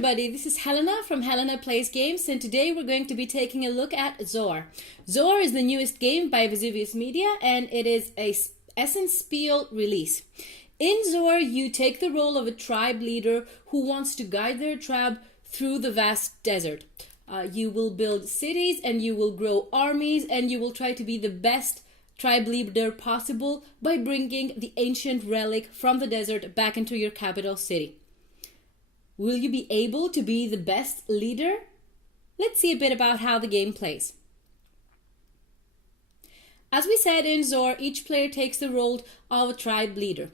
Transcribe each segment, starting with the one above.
everybody, this is Helena from Helena Plays Games, and today we're going to be taking a look at Zoar. Zoar is the newest game by Vesuvius Media, and it is a Spiel release. In Zoar, you take the role of a tribe leader who wants to guide their tribe through the vast desert. You will build cities, and you will grow armies, and you will try to be the best tribe leader possible by bringing the ancient relic from the desert back into your capital city. Will you be able to be the best leader? Let's see a bit about how the game plays. As we said in Zoar, each player takes the role of a tribe leader.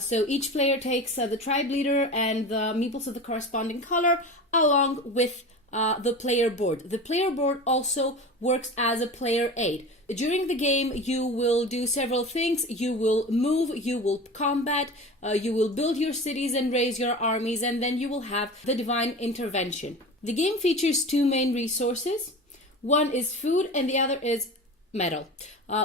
So each player takes the tribe leader and the meeples of the corresponding color along with the player board. The player board also works as a player aid. During the game, you will do several things. You will move, you will combat, you will build your cities and raise your armies, and then you will have the divine intervention. The game features two main resources. One is food and the other is metal.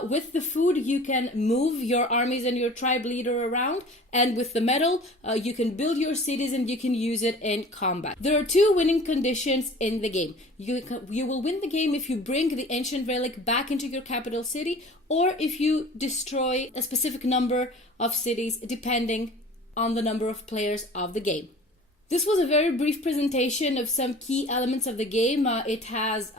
With the food, you can move your armies and your tribe leader around, and with the metal, you can build your cities and you can use it in combat. There are two winning conditions in the game. You will win the game if you bring the ancient relic back into your capital city, or if you destroy a specific number of cities depending on the number of players of the game. This was a very brief presentation of some key elements of the game. It has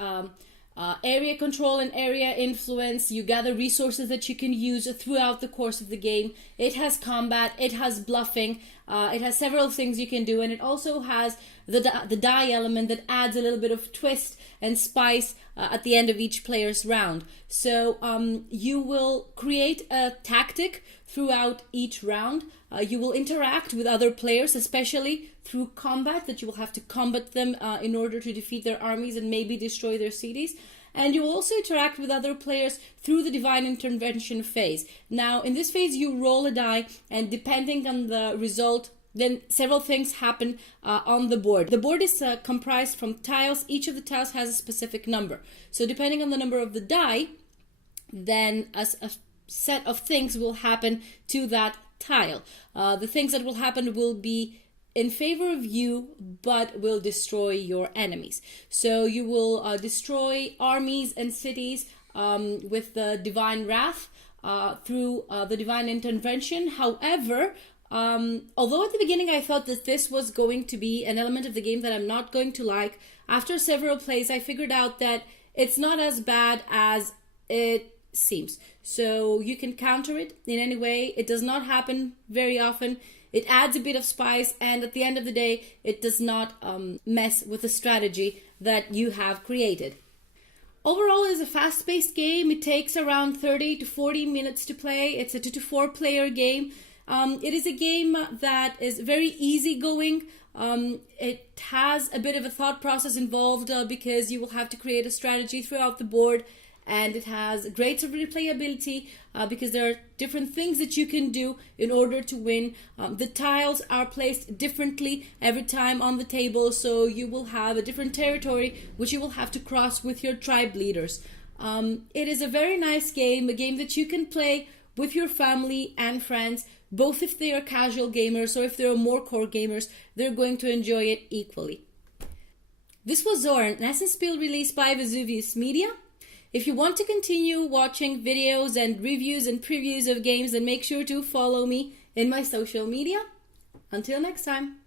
area control and area influence. You gather resources that you can use throughout the course of the game. It has combat, it has bluffing, it has several things you can do, and it also has the die element that adds a little bit of twist and spice at the end of each player's round. So you will create a tactic throughout each round. You will interact with other players, especially through combat, that you will have to combat them in order to defeat their armies and maybe destroy their cities. And you will also interact with other players through the divine intervention phase. Now, in this phase, you roll a die, and depending on the result, then several things happen on the board. The board is comprised from tiles. Each of the tiles has a specific number. So depending on the number of the die, then a set of things will happen to that tile. The things that will happen will be in favor of you, but will destroy your enemies. So you will destroy armies and cities with the divine wrath through the divine intervention. However, although at the beginning I thought that this was going to be an element of the game that I'm not going to like, after several plays I figured out that it's not as bad as it seems. So you can counter it in any way. It does not happen very often. It adds a bit of spice, and at the end of the day, it does not mess with the strategy that you have created. Overall, it is a fast-paced game. It takes around 30 to 40 minutes to play. It's a 2 to 4 player game. It is a game that is very easygoing. It has a bit of a thought process involved because you will have to create a strategy throughout the board. And it has great replayability because there are different things that you can do in order to win. The tiles are placed differently every time on the table, so you will have a different territory which you will have to cross with your tribe leaders. It is a very nice game, a game that you can play with your family and friends, both if they are casual gamers or if they are more core gamers. They're going to enjoy it equally. This was Zoar, an Spiel released by Vesuvius Media. If you want to continue watching videos and reviews and previews of games, then make sure to follow me in my social media. Until next time.